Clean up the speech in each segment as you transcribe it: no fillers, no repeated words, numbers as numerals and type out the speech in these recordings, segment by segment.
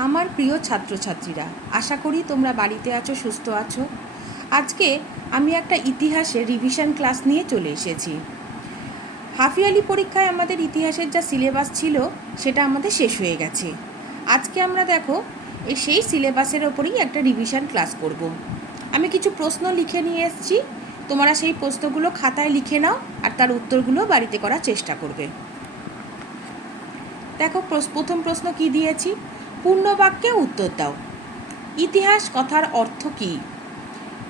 আমার প্রিয় ছাত্রছাত্রীরা, আশা করি তোমরা বাড়িতে আছো, সুস্থ আছো। আজকে আমি একটা ইতিহাসের রিভিশন ক্লাস নিয়ে চলে এসেছি। হাফ-ইয়ারলি পরীক্ষায় আমাদের ইতিহাসের যা সিলেবাস ছিল সেটা আমাদের শেষ হয়ে গেছে। আজকে আমরা দেখো সেই সিলেবাসের ওপরেই একটা রিভিশন ক্লাস করব। আমি কিছু প্রশ্ন লিখে নিয়ে এসেছি, তোমরা সেই প্রশ্নগুলো খাতায় লিখে নাও আর তার উত্তরগুলো বাড়িতে করার চেষ্টা করবে। দেখো প্রথম প্রশ্ন কি দিয়েছি, পূর্ণ বাক্যে উত্তর দাও। ইতিহাস কথার অর্থ কী?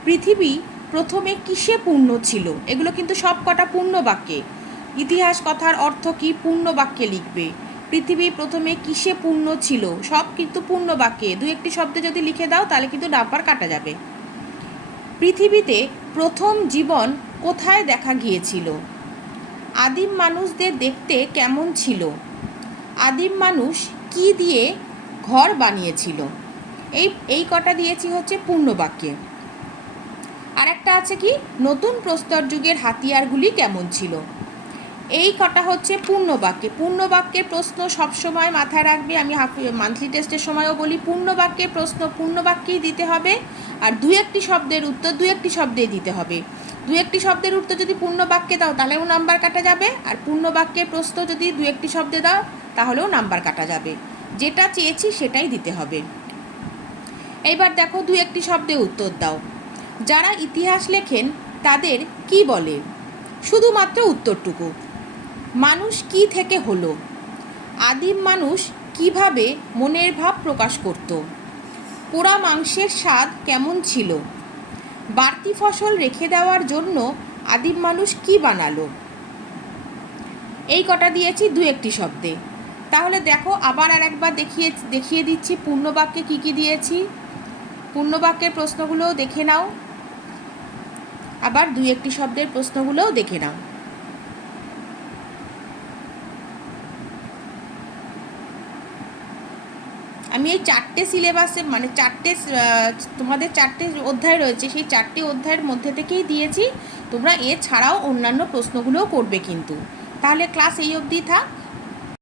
পৃথিবী প্রথমে কিসে পূর্ণ ছিল? এগুলো কিন্তু সব কটা পূর্ণ বাক্যে। ইতিহাস কথার অর্থ কী, পূর্ণ বাক্যে লিখবে। পৃথিবী প্রথমে কিসে পূর্ণ ছিল, সব কিন্তু পূর্ণ বাক্যে। দু একটি শব্দে যদি লিখে দাও তাহলে কিন্তু নাম্বার কাটা যাবে। পৃথিবীতে প্রথম জীবন কোথায় দেখা গিয়েছিল? আদিম মানুষদের দেখতে কেমন ছিল? আদিম মানুষ কি দিয়ে ঘর বানিয়েছিল? এই কটা দিয়েছি হচ্ছে পূর্ণ বাক্যে। আর একটা আছে কি, নতুন প্রস্তর যুগের হাতিয়ারগুলি কেমন ছিল? এই কটা হচ্ছে পূর্ণ বাক্যে। পূর্ণ বাক্যের প্রশ্ন সবসময় মাথায় রাখবে। আমি মান্থলি টেস্টের সময়ও বলি, পূর্ণ বাক্যের প্রশ্ন পূর্ণ বাক্যেই দিতে হবে, আর দু একটি শব্দের উত্তর দু একটি শব্দেই দিতে হবে। দু একটি শব্দের উত্তর যদি পূর্ণ বাক্যে দাও তাহলেও নাম্বার কাটা যাবে, আর পূর্ণ বাক্যের প্রশ্ন যদি দু একটি শব্দে দাও তাহলেও নাম্বার কাটা যাবে। যেটা চেয়েছি সেটাই দিতে হবে। এইবার দেখো, দু একটি শব্দে উত্তর দাও। যারা ইতিহাস লেখেন তাদের কি বলে? শুধুমাত্র উত্তরটুকু। মানুষ কি থেকে হলো? আদিম মানুষ কিভাবে মনের ভাব প্রকাশ করত? পোড়া মাংসের স্বাদ কেমন ছিল? বাড়তি ফসল রেখে দেওয়ার জন্য আদিম মানুষ কি বানালো? এই কটা দিয়েছি দু একটি শব্দে। তাহলে দেখো, আবার আর একবার দেখিয়ে দিচ্ছি পূর্ণবাক্যে কী কী দিয়েছি। পূর্ণবাক্যের প্রশ্নগুলোও দেখে নাও, আবার দুই একটি শব্দের প্রশ্নগুলোও দেখে নাও। আমি এই চারটে সিলেবাসে তোমাদের চারটে অধ্যায় রয়েছে, সেই চারটে অধ্যায়ের মধ্যে থেকেই দিয়েছি। তোমরা এছাড়াও অন্যান্য প্রশ্নগুলোও করবে কিন্তু। তাহলে ক্লাস এই অবধি থাক।